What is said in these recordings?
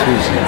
Susie.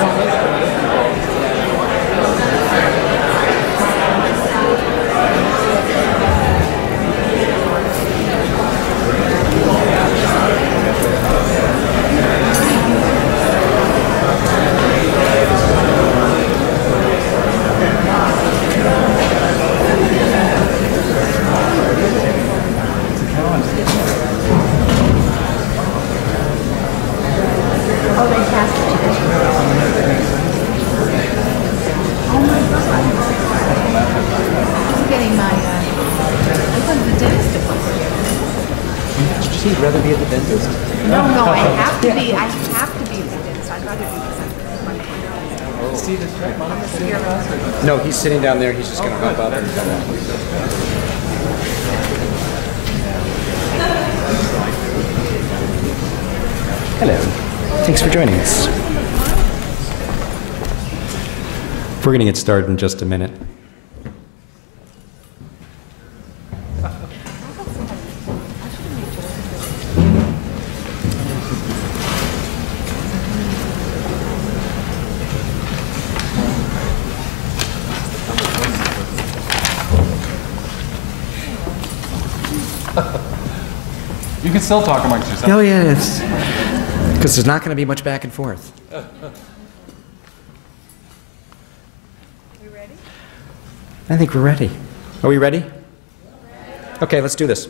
You'd rather be at the dentist? No, I have to be. I have to be at the dentist. I'd rather be because No, he's sitting down there. He's just going to hop up and come out. Hello. Thanks for joining us. We're going to get started in just a minute. You can still talk amongst yourselves. Oh, yeah, it's because there's not going to be much back and forth. We ready? I think we're ready. Are we ready? Okay, let's do this.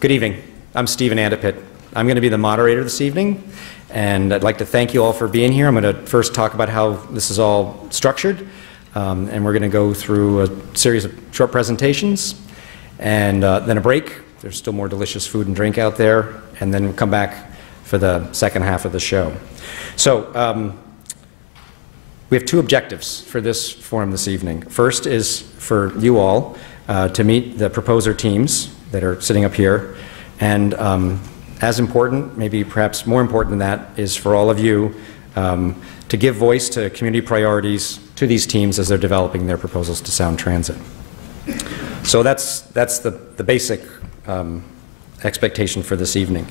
Good evening. I'm Stephen Andipit. I'm going to be the moderator this evening, and I'd like to thank you all for being here. I'm going to first talk about how this is all structured, and we're going to go through a series of short presentations, and then a break. There's still more delicious food and drink out there, and then we'll come back for the second half of the show. So we have two objectives for this forum this evening. First is for you all to meet the proposer teams that are sitting up here, and as important, maybe perhaps more important than that, is for all of you to give voice to community priorities to these teams as they're developing their proposals to Sound Transit. So that's the basic expectation for this evening.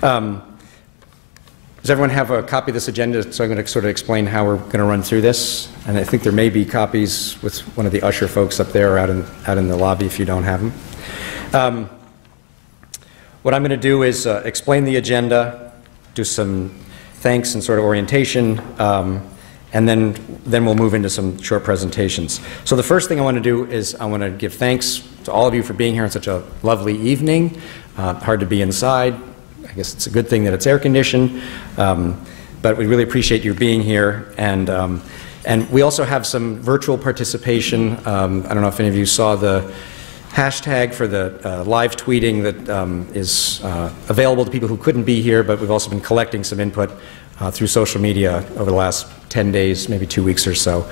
Does everyone have a copy of this agenda? So I'm going to sort of explain how we're going to run through this. And I think there may be copies with one of the usher folks up there or out in the lobby if you don't have them. What I'm going to do is explain the agenda, do some thanks and sort of orientation, and then we'll move into some short presentations. So the first thing I want to do is I want to give thanks to all of you for being here on such a lovely evening. Hard to be inside. I guess it's a good thing that it's air conditioned, but we really appreciate you being here. And we also have some virtual participation. I don't know if any of you saw the hashtag for the live tweeting that is available to people who couldn't be here, but we've also been collecting some input through social media over the last 10 days, maybe 2 weeks or so.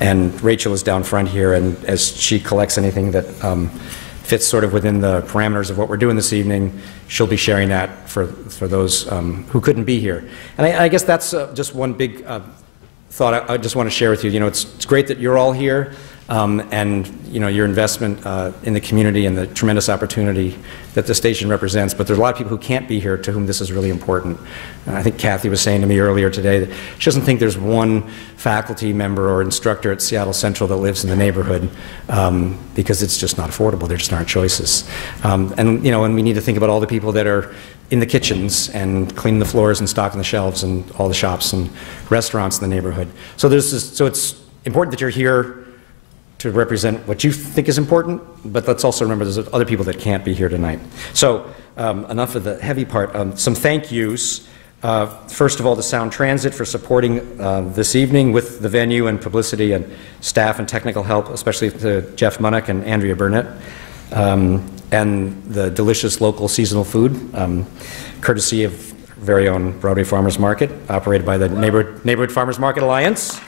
And Rachel is down front here, and as she collects anything that fits sort of within the parameters of what we're doing this evening, she'll be sharing that for those who couldn't be here. And I guess that's just one big thought I just want to share with you. You know, it's great that you're all here, and you know, your investment in the community and the tremendous opportunity that the station represents, but there's a lot of people who can't be here to whom this is really important. And I think Kathy was saying to me earlier today that she doesn't think there's one faculty member or instructor at Seattle Central that lives in the neighborhood because it's just not affordable. There just aren't choices. And you know, and we need to think about all the people that are in the kitchens and cleaning the floors and stocking the shelves and all the shops and restaurants in the neighborhood. So so it's important that you're here to represent what you think is important, but let's also remember there's other people that can't be here tonight. So enough of the heavy part. Some thank yous. First of all, to Sound Transit for supporting this evening with the venue and publicity and staff and technical help, especially to Jeff Munnick and Andrea Burnett, and the delicious local seasonal food, courtesy of very own Broadway Farmers Market, operated by the Neighborhood Farmers Market Alliance.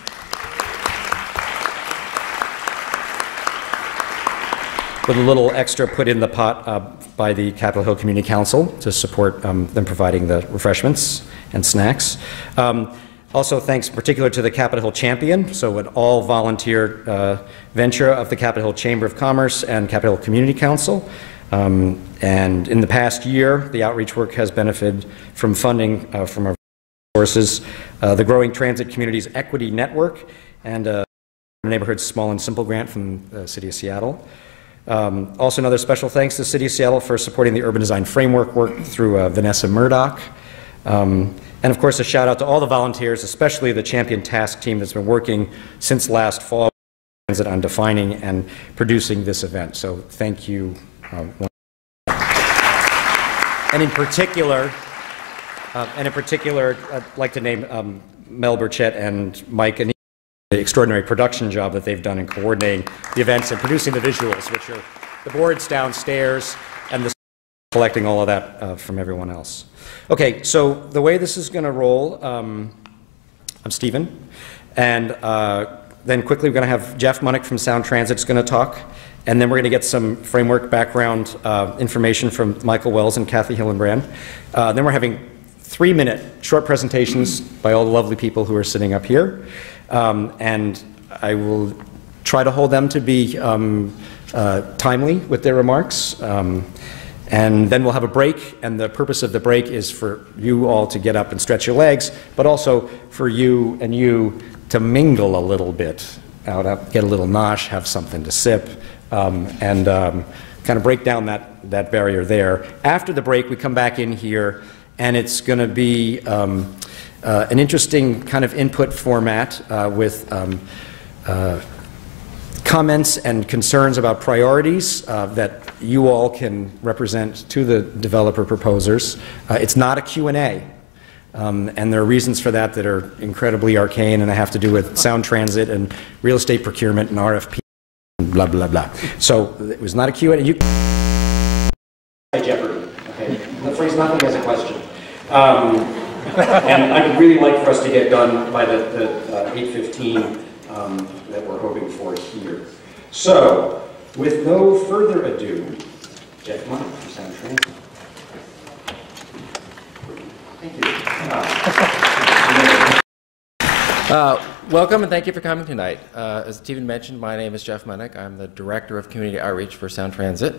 With a little extra put in the pot by the Capitol Hill Community Council to support them providing the refreshments and snacks. Also, thanks in particular to the Capitol Hill Champion, so an all-volunteer venture of the Capitol Hill Chamber of Commerce and Capitol Hill Community Council. And in the past year, the outreach work has benefited from funding from a Resources, the Growing Transit Communities Equity Network, and Neighborhood Small and Simple grant from the City of Seattle. Also another special thanks to the City of Seattle for supporting the Urban Design Framework work through Vanessa Murdoch. And of course a shout out to all the volunteers, especially the Champion Task Team that's been working since last fall on defining and producing this event. So thank you. And in particular, I'd like to name Mel Burchett and Mike and the extraordinary production job that they've done in coordinating the events and producing the visuals, which are the boards downstairs and the collecting all of that from everyone else. Okay, so the way this is going to roll, I'm Stephen, and then quickly we're going to have Jeff Munnick from Sound Transit's going to talk, and then we're going to get some framework background information from Michael Wells and Kathy Hillenbrand. Then we're having 3-minute short presentations by all the lovely people who are sitting up here. And I will try to hold them to be timely with their remarks. And then we'll have a break, and the purpose of the break is for you all to get up and stretch your legs, but also for you to mingle a little bit, get a little nosh, have something to sip, and kind of break down that barrier there. After the break, we come back in here, and it's going to be an interesting kind of input format with comments and concerns about priorities that you all can represent to the developer proposers. It's not a Q&A, and there are reasons for that that are incredibly arcane and have to do with sound transit and real estate procurement and RFP and blah, blah, blah. So it was not a Q&A. You Jeopardy, okay? The phrase nothing as a question. And I would really like for us to get done by the 8:15 that we're hoping for here. So, with no further ado, Jeff Munnick from Sound Transit. Thank you. Welcome and thank you for coming tonight. As Stephen mentioned, my name is Jeff Munnick. I'm the Director of Community Outreach for Sound Transit.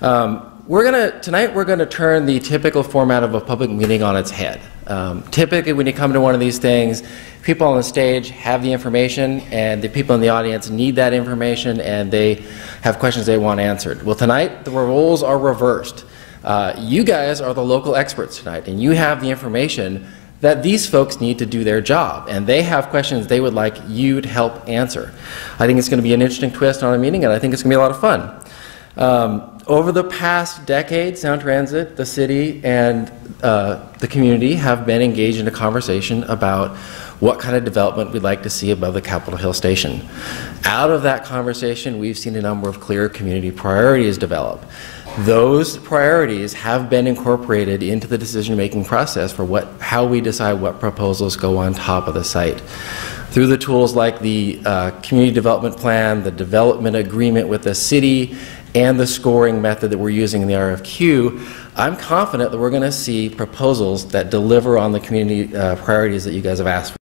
Tonight we're going to turn the typical format of a public meeting on its head. Typically when you come to one of these things, people on the stage have the information and the people in the audience need that information and they have questions they want answered. Well, tonight the roles are reversed. You guys are the local experts tonight and you have the information that these folks need to do their job and they have questions they would like you to help answer. I think it's going to be an interesting twist on a meeting and I think it's going to be a lot of fun. Over the past decade, Sound Transit, the city, and the community have been engaged in a conversation about what kind of development we'd like to see above the Capitol Hill station. Out of that conversation, we've seen a number of clear community priorities develop. Those priorities have been incorporated into the decision-making process for how we decide what proposals go on top of the site. Through the tools like the community development plan, the development agreement with the city, and the scoring method that we're using in the RFQ, I'm confident that we're going to see proposals that deliver on the community priorities that you guys have asked for.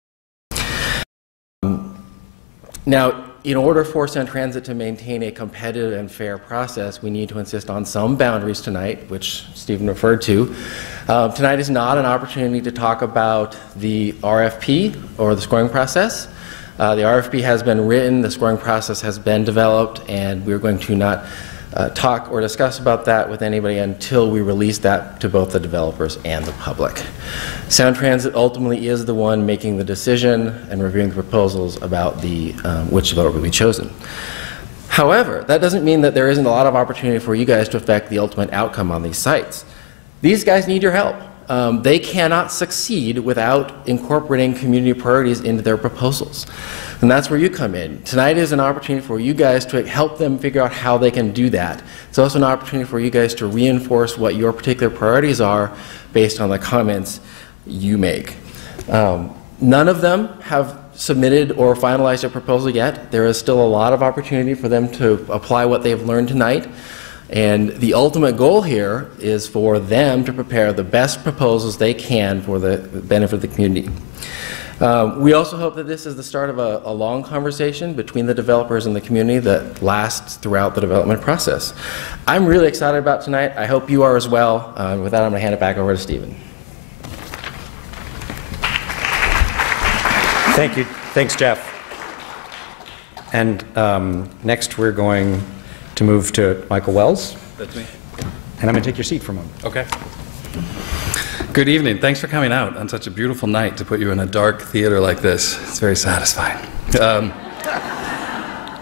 Now, in order for Sound Transit to maintain a competitive and fair process, we need to insist on some boundaries tonight, which Stephen referred to. Tonight is not an opportunity to talk about the RFP or the scoring process. The RFP has been written, the scoring process has been developed, and we're going to not talk or discuss about that with anybody until we release that to both the developers and the public. Sound Transit ultimately is the one making the decision and reviewing the proposals about which developer will be chosen. However, that doesn't mean that there isn't a lot of opportunity for you guys to affect the ultimate outcome on these sites. These guys need your help. They cannot succeed without incorporating community priorities into their proposals. And that's where you come in. Tonight is an opportunity for you guys to help them figure out how they can do that. It's also an opportunity for you guys to reinforce what your particular priorities are based on the comments you make. None of them have submitted or finalized a proposal yet. There is still a lot of opportunity for them to apply what they've learned tonight. And the ultimate goal here is for them to prepare the best proposals they can for the benefit of the community. We also hope that this is the start of a long conversation between the developers and the community that lasts throughout the development process. I'm really excited about tonight. I hope you are as well. With that, I'm going to hand it back over to Stephen. Thank you. Thanks, Jeff. And next we're going to move to Michael Wells. That's me. And I'm going to take your seat for a moment. Okay. Good evening. Thanks for coming out on such a beautiful night to put you in a dark theater like this. It's very satisfying.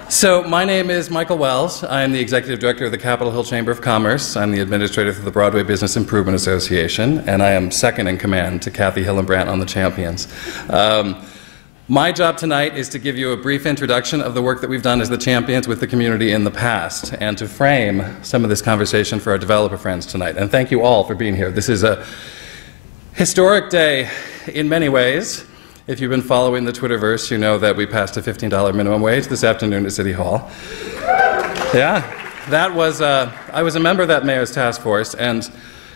So my name is Michael Wells. I am the Executive Director of the Capitol Hill Chamber of Commerce. I'm the Administrator for the Broadway Business Improvement Association, and I am second in command to Kathy Hillenbrand on the Champions. My job tonight is to give you a brief introduction of the work that we've done as the Champions with the community in the past, and to frame some of this conversation for our developer friends tonight. And thank you all for being here. This is a historic day in many ways. If you've been following the Twitterverse, you know that we passed a $15 minimum wage this afternoon at City Hall. Yeah, that was, I was a member of that mayor's task force, and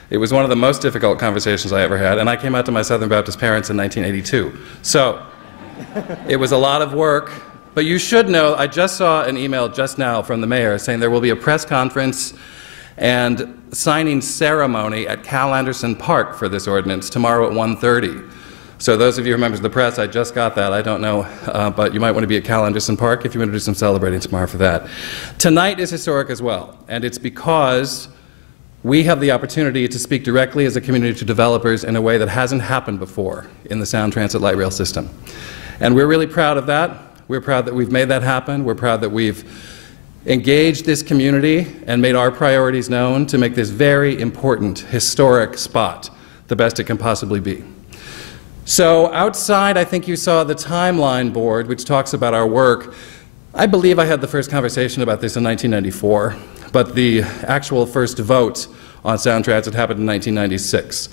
it was one of the most difficult conversations I ever had, and I came out to my Southern Baptist parents in 1982. So, it was a lot of work, but you should know, I just saw an email just now from the mayor saying there will be a press conference and signing ceremony at Cal Anderson Park for this ordinance tomorrow at 1:30. So those of you who are members of the press, I just got that. I don't know, but you might want to be at Cal Anderson Park if you want to do some celebrating tomorrow for that. Tonight is historic as well, and it's because we have the opportunity to speak directly as a community to developers in a way that hasn't happened before in the Sound Transit Light Rail system. And we're really proud of that. We're proud that we've made that happen. We're proud that we've engaged this community and made our priorities known to make this very important, historic spot the best it can possibly be. So outside, I think you saw the timeline board, which talks about our work. I believe I had the first conversation about this in 1994, but the actual first vote on Sound Transit happened in 1996.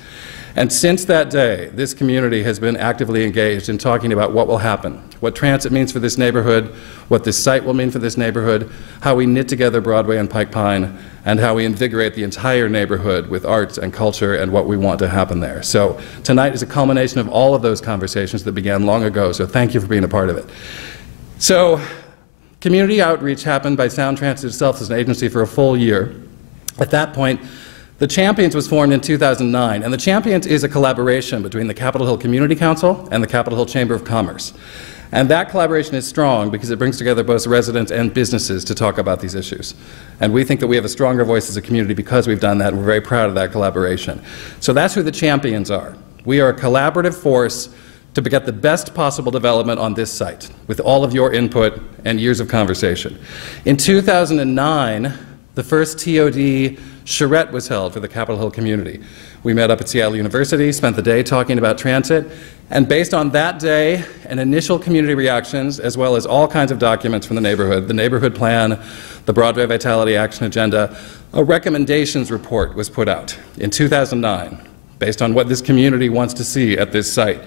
And since that day, this community has been actively engaged in talking about what will happen, what transit means for this neighborhood, what this site will mean for this neighborhood, how we knit together Broadway and Pike Pine, and how we invigorate the entire neighborhood with arts and culture and what we want to happen there. So tonight is a culmination of all of those conversations that began long ago, so thank you for being a part of it. So community outreach happened by Sound Transit itself as an agency for a full year. At that point, the Champions was formed in 2009, and the Champions is a collaboration between the Capitol Hill Community Council and the Capitol Hill Chamber of Commerce. And that collaboration is strong because it brings together both residents and businesses to talk about these issues. And we think that we have a stronger voice as a community because we've done that, and we're very proud of that collaboration. So that's who the Champions are. We are a collaborative force to get the best possible development on this site, with all of your input and years of conversation. In 2009, the first TOD charrette was held for the Capitol Hill community. We met up at Seattle University, spent the day talking about transit, and based on that day and initial community reactions, as well as all kinds of documents from the neighborhood plan, the Broadway Vitality Action Agenda, a recommendations report was put out in 2009, based on what this community wants to see at this site.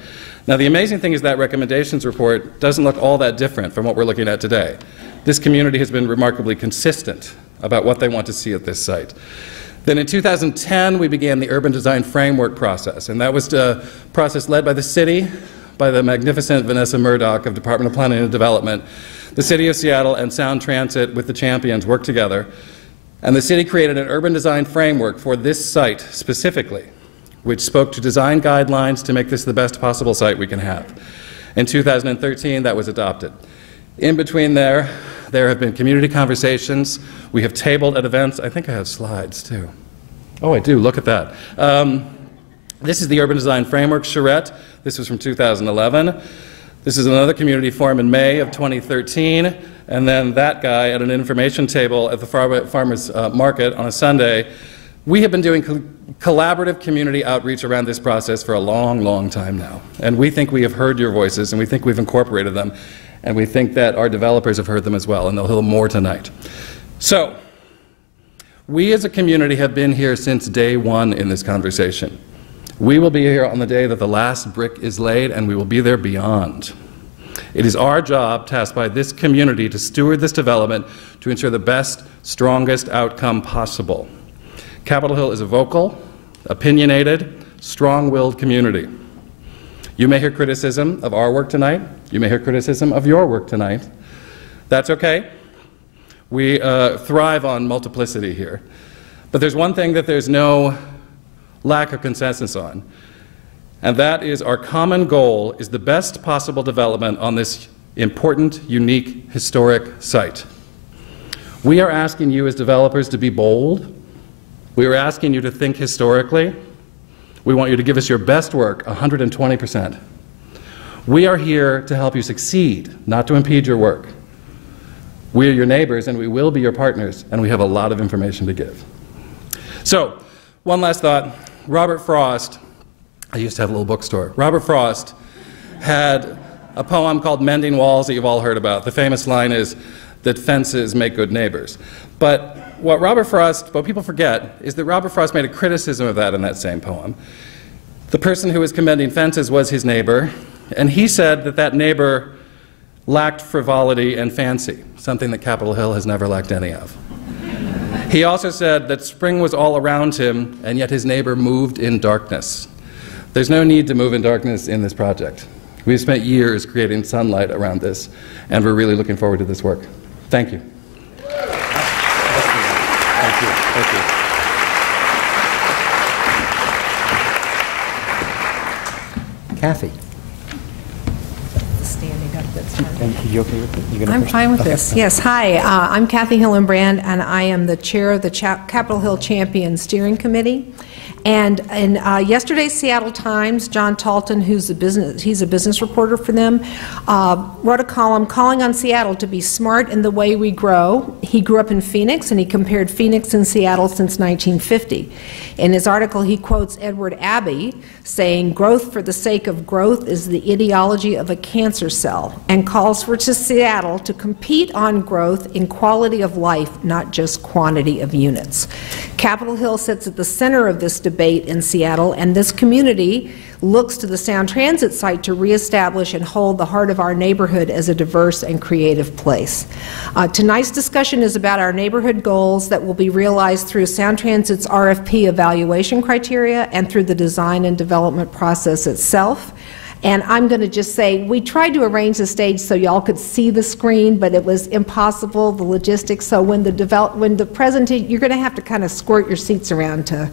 Now, the amazing thing is that recommendations report doesn't look all that different from what we're looking at today. This community has been remarkably consistent about what they want to see at this site. Then in 2010, we began the urban design framework process, and that was a process led by the city, by the magnificent Vanessa Murdoch of Department of Planning and Development. The City of Seattle and Sound Transit with the Champions worked together, and the city created an urban design framework for this site specifically, which spoke to design guidelines to make this the best possible site we can have. In 2013, that was adopted. In between there have been community conversations. We have tabled at events. I think I have slides too. Oh, I do. Look at that. This is the Urban Design Framework charrette. This was from 2011. This is another community forum in May of 2013. And then that guy at an information table at the farmers market on a Sunday. We have been doing collaborative community outreach around this process for a long, long time now. And we think we have heard your voices, and we think we've incorporated them. And we think that our developers have heard them as well, and they'll hear more tonight. So, we as a community have been here since day one in this conversation. We will be here on the day that the last brick is laid, and we will be there beyond. It is our job, tasked by this community, to steward this development to ensure the best, strongest outcome possible. Capitol Hill is a vocal, opinionated, strong-willed community. You may hear criticism of our work tonight. You may hear criticism of your work tonight. That's okay. We thrive on multiplicity here. But there's one thing that there's no lack of consensus on. And that is our common goal is the best possible development on this important, unique, historic site. We are asking you as developers to be bold. We are asking you to think historically. We want you to give us your best work, 120%. We are here to help you succeed, not to impede your work. We are your neighbors and we will be your partners, and we have a lot of information to give. So, one last thought. Robert Frost, I used to have a little bookstore. Robert Frost had a poem called Mending Walls that you've all heard about. The famous line is that fences make good neighbors. But what people forget is that Robert Frost made a criticism of that in that same poem. The person who was commending fences was his neighbor, and he said that that neighbor lacked frivolity and fancy, something that Capitol Hill has never lacked any of. He also said that spring was all around him, and yet his neighbor moved in darkness. There's no need to move in darkness in this project. We've spent years creating sunlight around this, and we're really looking forward to this work. Thank you. Thank you. Thank you. Kathy. Standing up, that's fine. And you okay with it? You gonna I'm push? fine with Okay. this. Yes, hi, I'm Kathy Hillenbrand, and I am the chair of the Capitol Hill Champions Steering Committee. And in yesterday's Seattle Times, John Talton, he's a business reporter for them, wrote a column calling on Seattle to be smart in the way we grow. He grew up in Phoenix, and he compared Phoenix and Seattle since 1950. In his article, he quotes Edward Abbey saying, "Growth for the sake of growth is the ideology of a cancer cell," and calls for Seattle to compete on growth in quality of life, not just quantity of units. Capitol Hill sits at the center of this debate in Seattle, and this community looks to the Sound Transit site to reestablish and hold the heart of our neighborhood as a diverse and creative place. Tonight's discussion is about our neighborhood goals that will be realized through Sound Transit's RFP evaluation criteria and through the design and development process itself. And I'm going to just say, we tried to arrange the stage so y'all could see the screen, but it was impossible, the logistics. So when the presentation, you're going to have to kind of squirt your seats around to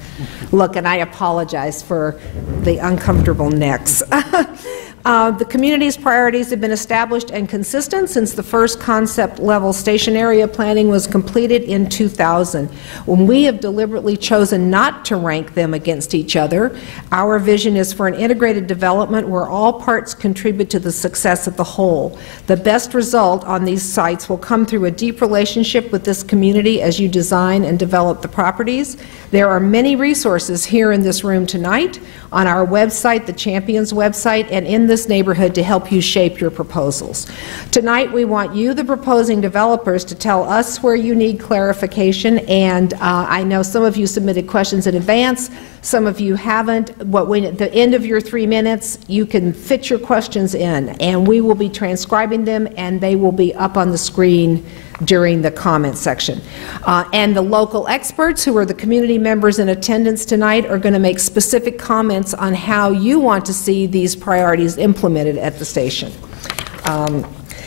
look, and I apologize for the uncomfortable necks. The community's priorities have been established and consistent since the first concept level station area planning was completed in 2000. When we have deliberately chosen not to rank them against each other, our vision is for an integrated development where all parts contribute to the success of the whole. The best result on these sites will come through a deep relationship with this community as you design and develop the properties. There are many resources here in this room tonight, on our website, the Champions website, and in this neighborhood to help you shape your proposals. Tonight we want you, the proposing developers, to tell us where you need clarification, and I know some of you submitted questions in advance, some of you haven't. At the end of your 3 minutes, you can fit your questions in, and we will be transcribing them, and they will be up on the screen during the comment section. And the local experts, who are the community members in attendance tonight, are going to make specific comments on how you want to see these priorities implemented at the station.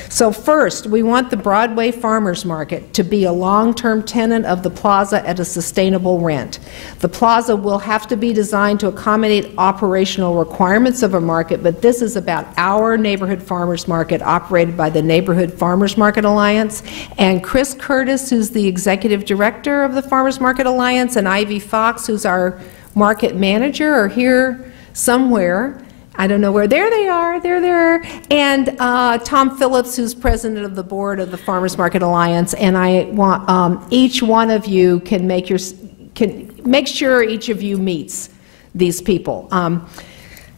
So first, we want the Broadway Farmers Market to be a long-term tenant of the plaza at a sustainable rent. The plaza will have to be designed to accommodate operational requirements of a market, but this is about our neighborhood farmers market operated by the Neighborhood Farmers Market Alliance. And Chris Curtis, who's the executive director of the Farmers Market Alliance, and Ivy Fox, who's our market manager, are here somewhere. I don't know where. There they are. They're there. And Tom Phillips, who's president of the board of the Farmers Market Alliance. And I want each one of you can make sure each of you meets these people.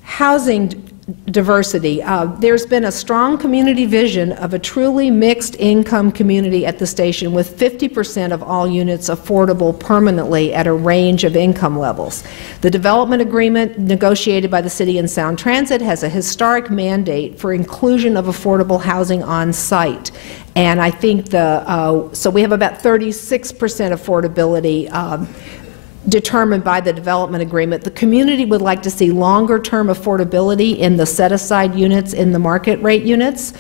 Housing diversity. There's been a strong community vision of a truly mixed income community at the station, with 50% of all units affordable permanently at a range of income levels. The development agreement negotiated by the city and Sound Transit has a historic mandate for inclusion of affordable housing on site. And I think so we have about 36% affordability determined by the development agreement. The community would like to see longer-term affordability in the set-aside units, in the market rate units,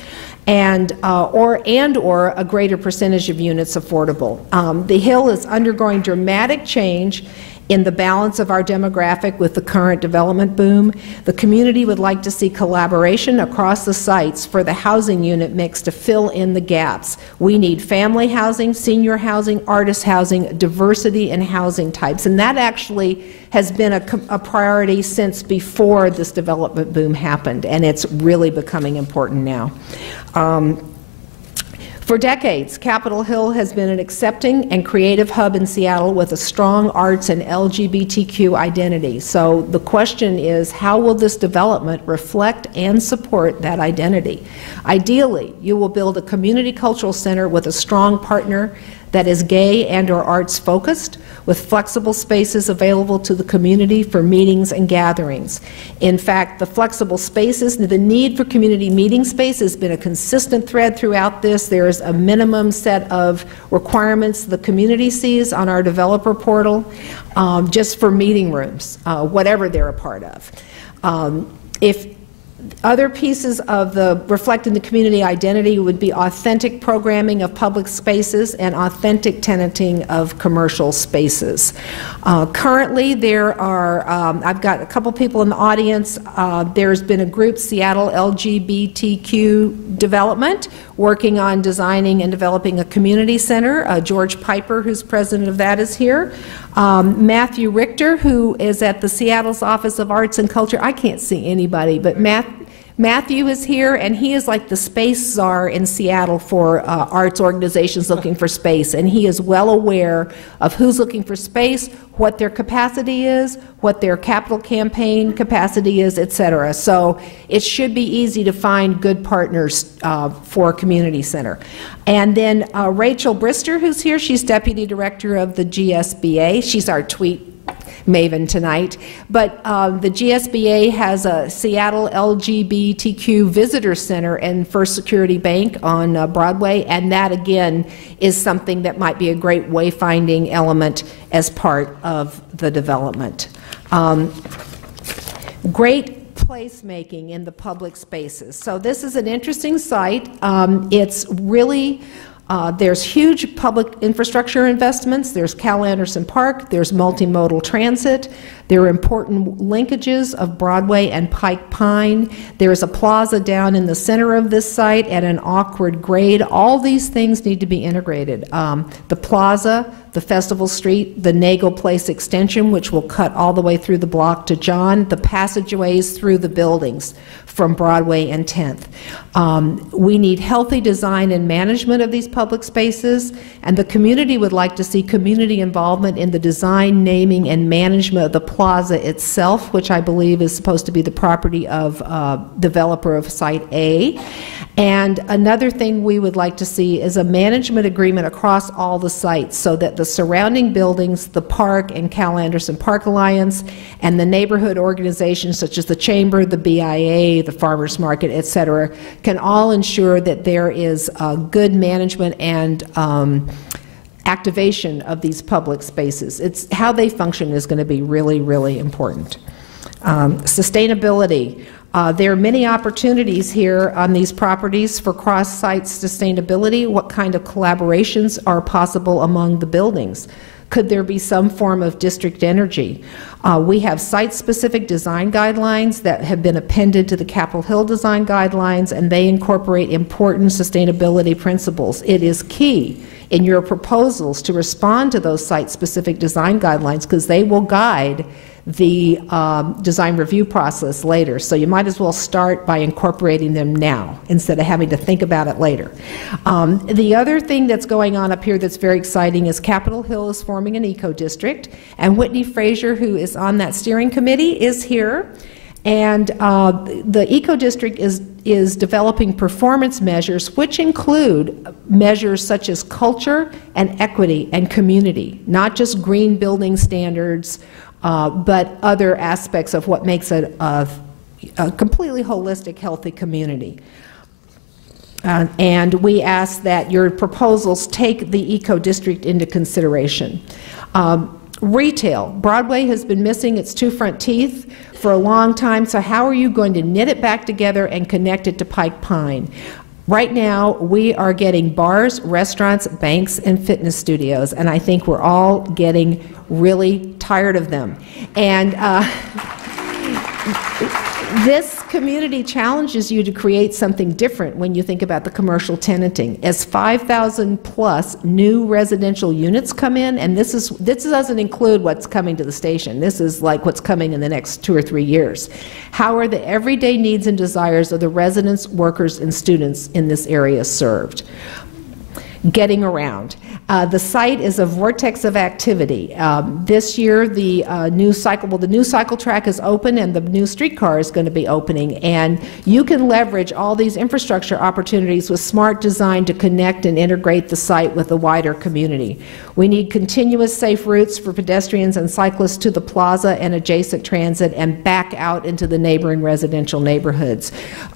and or a greater percentage of units affordable. The Hill is undergoing dramatic change in the balance of our demographic with the current development boom. The community would like to see collaboration across the sites for the housing unit mix to fill in the gaps. We need family housing, senior housing, artist housing, diversity in housing types, and that actually has been a priority since before this development boom happened, and it's really becoming important now. For decades, Capitol Hill has been an accepting and creative hub in Seattle with a strong arts and LGBTQ identity. So the question is, how will this development reflect and support that identity? Ideally, you will build a community cultural center with a strong partner that is gay and/or arts focused, with flexible spaces available to the community for meetings and gatherings. In fact, the flexible spaces, the need for community meeting space has been a consistent thread throughout this. There is a minimum set of requirements the community sees on our developer portal just for meeting rooms, whatever they're a part of. If other pieces of the reflecting the community identity would be authentic programming of public spaces and authentic tenanting of commercial spaces. Currently, there are, I've got a couple people in the audience. There's been a group, Seattle LGBTQ Development, working on designing and developing a community center. George Piper, who's president of that, is here. Matthew Richter, who is at the Seattle's Office of Arts and Culture. I can't see anybody, but Matthew is here, and he is like the space czar in Seattle for arts organizations looking for space, and he is well aware of who's looking for space, what their capacity is, what their capital campaign capacity is, etc. So it should be easy to find good partners for a community center. And then Rachel Brister, who's here, she's Deputy Director of the GSBA. She's our tweet maven tonight. But the GSBA has a Seattle LGBTQ Visitor Center and First Security Bank on Broadway, and that again is something that might be a great wayfinding element as part of the development. Great placemaking in the public spaces. So this is an interesting site. It's really there's huge public infrastructure investments. There's Cal Anderson Park. There's multimodal transit. There are important linkages of Broadway and Pike Pine. There is a plaza down in the center of this site at an awkward grade. All these things need to be integrated. The plaza, the Festival Street, the Nagel Place extension, which will cut all the way through the block to John, the passageways through the buildings from Broadway and 10th. We need healthy design and management of these public spaces, and the community would like to see community involvement in the design, naming, and management of the plaza itself, which I believe is supposed to be the property of developer of Site A. And another thing we would like to see is a management agreement across all the sites so that the surrounding buildings, the park and Cal Anderson Park Alliance, and the neighborhood organizations such as the Chamber, the BIA, the Farmers Market, etc., can all ensure that there is good management and activation of these public spaces. It's how they function is going to be really, really important. Sustainability. There are many opportunities here on these properties for cross-site sustainability. What kind of collaborations are possible among the buildings? Could there be some form of district energy? We have site-specific design guidelines that have been appended to the Capitol Hill design guidelines, and they incorporate important sustainability principles. It is key in your proposals to respond to those site-specific design guidelines because they will guide the design review process later. So you might as well start by incorporating them now instead of having to think about it later. The other thing that's going on up here that's very exciting is Capitol Hill is forming an eco-district, and Whitney Frazier, who is on that steering committee, is here. And the eco-district is developing performance measures which include measures such as culture and equity and community, not just green building standards, but other aspects of what makes it a completely holistic, healthy community. And we ask that your proposals take the eco-district into consideration. Retail. Broadway has been missing its two front teeth for a long time, so how are you going to knit it back together and connect it to Pike Pine? Right now, we are getting bars, restaurants, banks, and fitness studios, and I think we're all getting really tired of them. And this community challenges you to create something different when you think about the commercial tenanting. As 5,000 plus new residential units come in, and this doesn't include what's coming to the station. This is like what's coming in the next 2 or 3 years. How are the everyday needs and desires of the residents, workers, and students in this area served? Getting around. The site is a vortex of activity. This year, the new cycle track is open, and the new streetcar is going to be opening. And you can leverage all these infrastructure opportunities with smart design to connect and integrate the site with the wider community. We need continuous safe routes for pedestrians and cyclists to the plaza and adjacent transit and back out into the neighboring residential neighborhoods.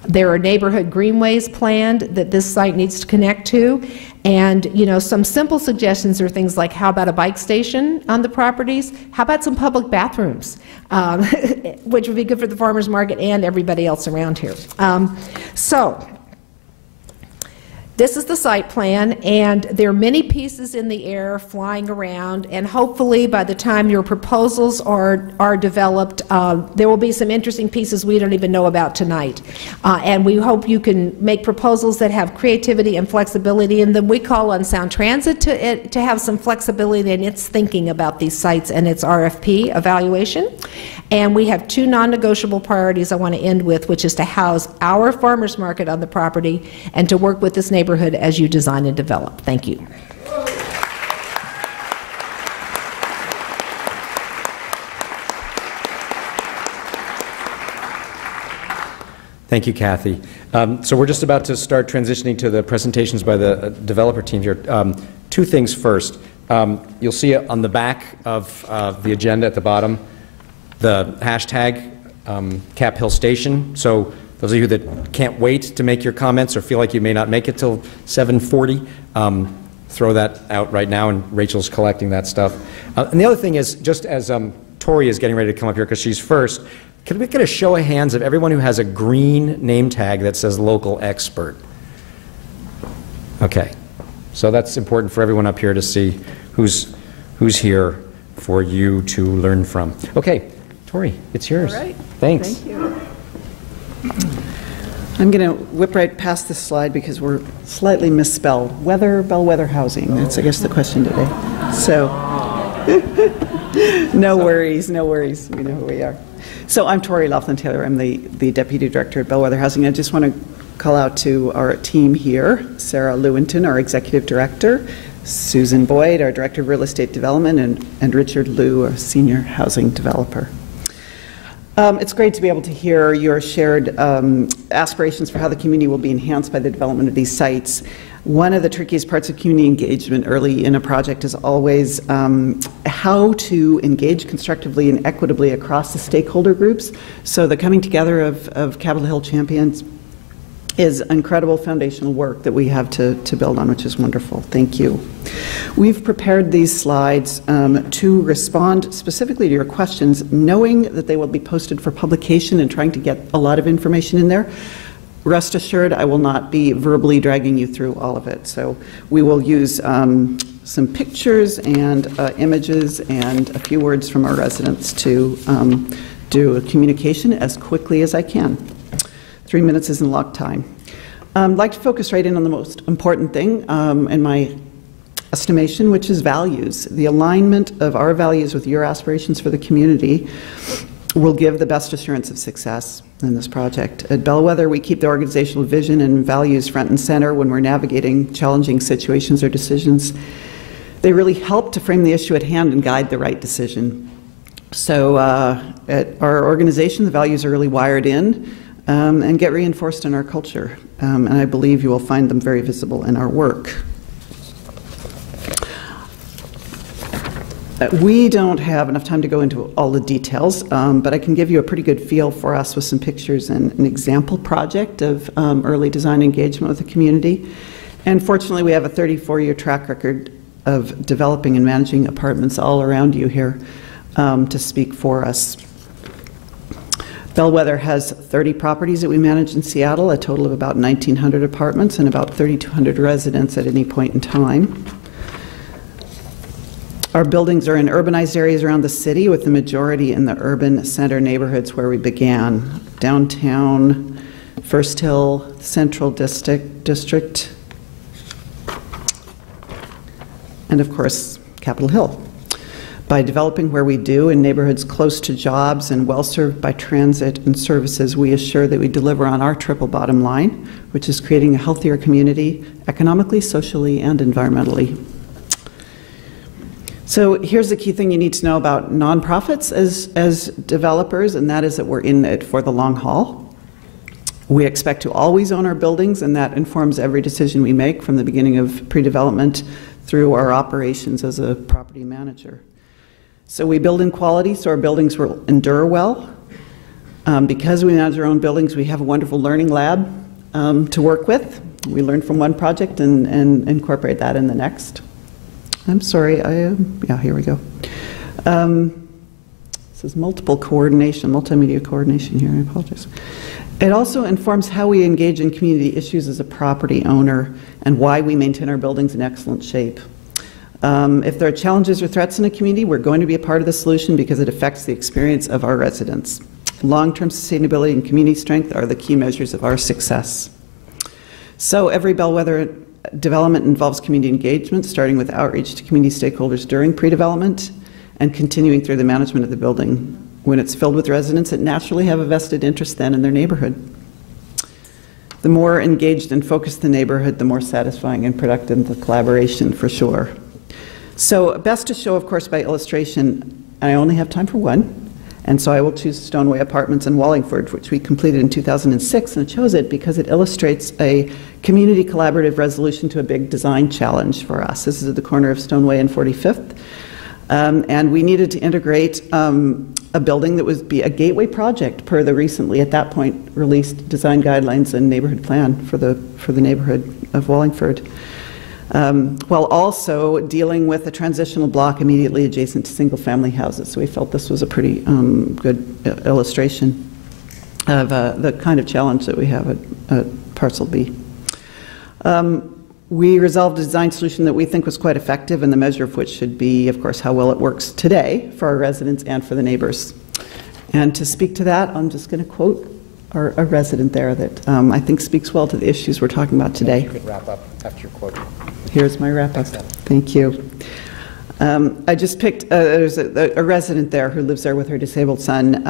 There are neighborhood greenways planned that this site needs to connect to. And, you know, some simple suggestions are things like, how about a bike station on the properties? How about some public bathrooms, which would be good for the farmers market and everybody else around here. This is the site plan, and there are many pieces in the air flying around, and hopefully by the time your proposals are developed, there will be some interesting pieces we don't even know about tonight. And we hope you can make proposals that have creativity and flexibility, and then we call on Sound Transit to have some flexibility in its thinking about these sites and its RFP evaluation. And we have 2 non-negotiable priorities I want to end with, which is to house our farmers market on the property and to work with this neighborhood as you design and develop. Thank you. Thank you, Kathy. So we're just about to start transitioning to the presentations by the developer team here. 2 things first. You'll see on the back of the agenda at the bottom the hashtag Cap Hill Station. So those of you that can't wait to make your comments or feel like you may not make it till 7:40, throw that out right now, and Rachel's collecting that stuff. And the other thing is, just as Tori is getting ready to come up here because she's first, can we get a show of hands of everyone who has a green name tag that says local expert? Okay, so that's important for everyone up here to see who's here for you to learn from. Okay, Tori, it's yours. All right. Thanks. Thank you. I'm going to whip right past this slide because we're slightly misspelled. Bellwether Housing. That's, I guess, the question today. So, no worries, no worries. We know who we are. So I'm Tori Laughlin-Taylor. I'm the Deputy Director at Bellwether Housing. I just want to call out to our team here, Sarah Lewinton, our Executive Director, Susan Boyd, our Director of Real Estate Development, and Richard Liu, our Senior Housing Developer. It's great to be able to hear your shared aspirations for how the community will be enhanced by the development of these sites. One of the trickiest parts of community engagement early in a project is always how to engage constructively and equitably across the stakeholder groups. So the coming together of Capitol Hill Champions is incredible foundational work that we have to build on, which is wonderful. Thank you. We've prepared these slides to respond specifically to your questions, knowing that they will be posted for publication and trying to get a lot of information in there. Rest assured, I will not be verbally dragging you through all of it. So we will use some pictures and images and a few words from our residents to do a communication as quickly as I can. 3 minutes isn't a lot of time. I'd like to focus right in on the most important thing in my estimation, which is values. The alignment of our values with your aspirations for the community will give the best assurance of success in this project. At Bellwether, we keep the organizational vision and values front and center when we're navigating challenging situations or decisions. They really help to frame the issue at hand and guide the right decision. So at our organization, the values are really wired in and get reinforced in our culture. And I believe you will find them very visible in our work. We don't have enough time to go into all the details, but I can give you a pretty good feel for us with some pictures and an example project of early design engagement with the community. And fortunately, we have a 34-year track record of developing and managing apartments all around you here to speak for us. Bellwether has 30 properties that we manage in Seattle, a total of about 1,900 apartments and about 3,200 residents at any point in time. Our buildings are in urbanized areas around the city, with the majority in the urban center neighborhoods where we began. Downtown, First Hill, Central District, and of course, Capitol Hill. By developing where we do in neighborhoods close to jobs and well-served by transit and services, we assure that we deliver on our triple bottom line, which is creating a healthier community, economically, socially, and environmentally. So here's the key thing you need to know about nonprofits as developers, and that is that we're in it for the long haul. We expect to always own our buildings, and that informs every decision we make from the beginning of pre-development through our operations as a property manager. So we build in quality so our buildings will endure well. Because we manage our own buildings, we have a wonderful learning lab to work with. We learn from one project and incorporate that in the next. I'm sorry, yeah, here we go. This is multimedia coordination here, I apologize. It also informs how we engage in community issues as a property owner and why we maintain our buildings in excellent shape. If there are challenges or threats in a community, we're going to be a part of the solution because it affects the experience of our residents. Long-term sustainability and community strength are the key measures of our success. So every bellwether development involves community engagement, starting with outreach to community stakeholders during pre-development and continuing through the management of the building. When it's filled with residents, it naturally have a vested interest then in their neighborhood. The more engaged and focused the neighborhood, the more satisfying and productive the collaboration, for sure. So best to show, of course, by illustration. I only have time for one, and so I will choose Stoneway Apartments in Wallingford, which we completed in 2006, and I chose it because it illustrates a community collaborative resolution to a big design challenge for us. This is at the corner of Stoneway and 45th, and we needed to integrate a building that would be a gateway project per the recently, at that point, released design guidelines and neighborhood plan for the neighborhood of Wallingford. While also dealing with a transitional block immediately adjacent to single-family houses. So we felt this was a pretty good illustration of the kind of challenge that we have at Parcel B. We resolved a design solution that we think was quite effective, and the measure of which should be, of course, how well it works today for our residents and for the neighbors. And to speak to that, I'm just going to quote a resident there that I think speaks well to the issues we're talking about today. You could wrap up after your quote. Here's my wrap-up. Thank you. I just picked, there's a resident there who lives there with her disabled son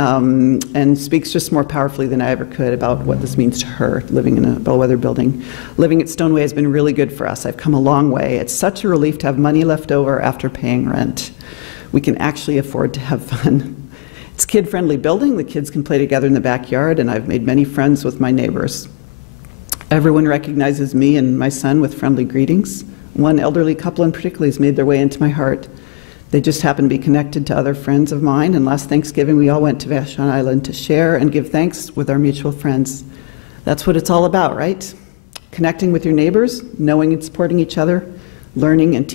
and speaks just more powerfully than I ever could about what this means to her, living in a bellwether building. Living at Stoneway has been really good for us. I've come a long way. It's such a relief to have money left over after paying rent. We can actually afford to have fun. It's a kid-friendly building. The kids can play together in the backyard, and I've made many friends with my neighbors. Everyone recognizes me and my son with friendly greetings. One elderly couple in particular has made their way into my heart. They just happen to be connected to other friends of mine, and last Thanksgiving we all went to Vashon Island to share and give thanks with our mutual friends. That's what it's all about, right? Connecting with your neighbors, knowing and supporting each other, learning and teaching.